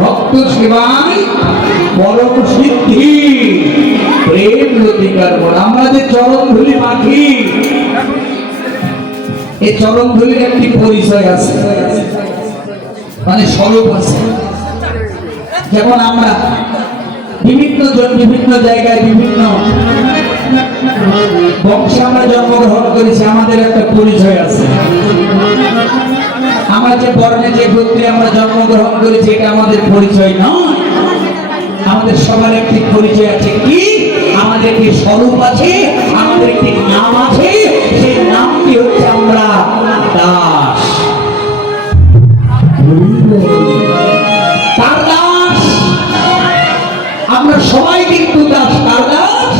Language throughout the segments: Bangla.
ভক্ত সেবায় পরম সিদ্ধি প্রেম লতিকার মন। আমরা যে চরণ ধুলি মাখি, এই চরণ ধুলির একটি পরিচয় আছে, মানে স্বরূপ আছে। যেমন আমরা বিভিন্ন জন বিভিন্ন জায়গায় বিভিন্ন বংশে আমরা জন্মগ্রহণ করেছি, আমাদের একটা পরিচয় আছে। আমরা যে বর্ণে যে গোত্রে আমরা জন্মগ্রহণ করেছি এটা আমাদের পরিচয় নয়। আমাদের সবার একটি পরিচয় আছে, কি আমাদের একটি স্বরূপ আছে, আমাদের একটি নাম আছে। সেই নামটি হচ্ছে আমরা দাস। তার দাস আমরা সবাই, কিন্তু দাস কার দাস?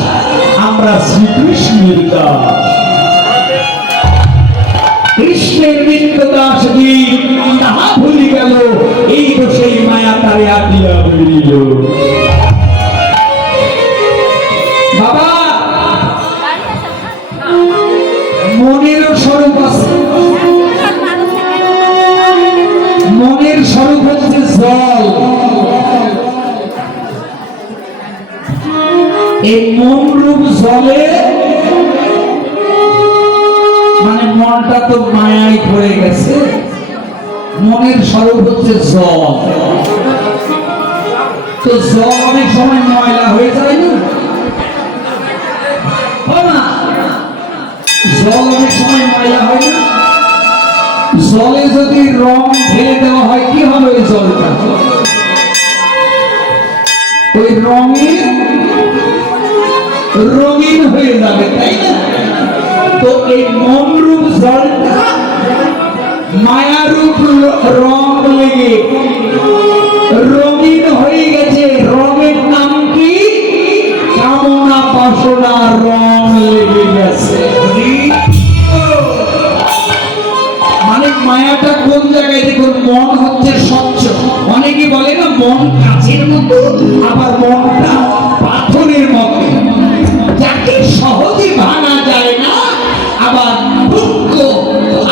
আমরা শ্রীকৃষ্ণের দাস। কৃষ্ণের নিত্য দাস যে তাহা ভুলি গেল, এই তো সেই মায়া তারে আটিয়া বেরিল। বাবা, মনেরও স্বরূপ আছে। মনের স্বরূপ হচ্ছে জল। এই মন রূপ জলে, মানে মনটা তো মায়ায় পড়ে গেছে। মনের স্বরূপ হচ্ছে জল। তো জল অনেক সময় ময়লা হয়ে যায় না? জল অনেক সময় ময়লা হয় না? জলে যদি রং ঢেলে দেওয়া হয় কি হবে? ওই জলটা ওই রঙিন হয়ে যাবে, তাই না? তো এই মন রূপ জলটা মায়ারূপ রং লেগে রঙিন হয়ে গেছে। রঙের নাম কি? কামনা বাসনা রং লেগে গেছে। মানে মায়াটা কোন জায়গায়? দেখুন, মন হচ্ছে স্বচ্ছ। অনেকে বলে না মন কাচের মতো, আবার মনটা পাথরের মতো, যাকে সহজে ভাঙা যায় না, আবার দুঃখ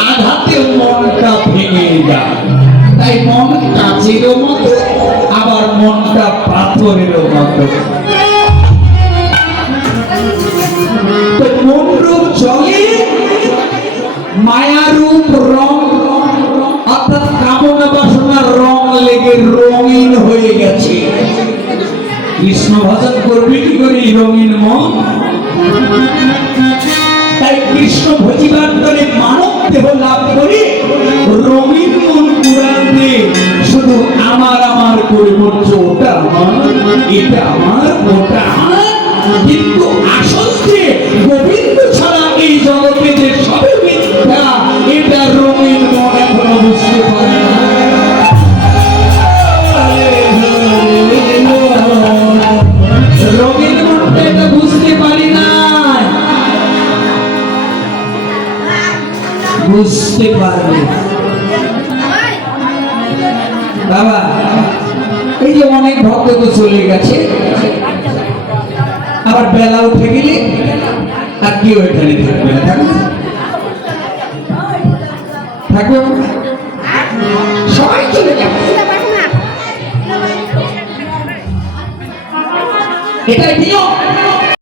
আঘাতে মনটা ভেঙে যায়। তাই মন কাচেরও মতো, আবার মনটা পাথরেরও মতো। তো মন রূপ জলে মায়ারূপ রং, অর্থাৎ কামনা বাসনার রং লেগে রঙিন হয়ে গেছে। কৃষ্ণ ভজন করবি কি করে রঙিন মন? তাই কৃষ্ণ ভজিবার করে মানব দেহ লাভ করে রঙিন মন পুরাণে শুধু আমার আমার করে বলছো, ওটা আমার, এটা আমার, ওটা আমার। কিন্তু আসলে গোবিন্দ ছাড়া এই জগতে যে সবই মিথ্যা, এটা রঙিন মন এখনো বুঝতে পারে না। রঙিন মনটা এটা বুঝতে পারি না, বুঝতে পারবে। বাবা, এই যে অনেক ভক্ত তো চলে গেছে, আবার বেলা উঠে গেলে আর কেউ এখানে থাকবে না। থাকবে সবাই চলে যাবে। এটাই নিয়ম।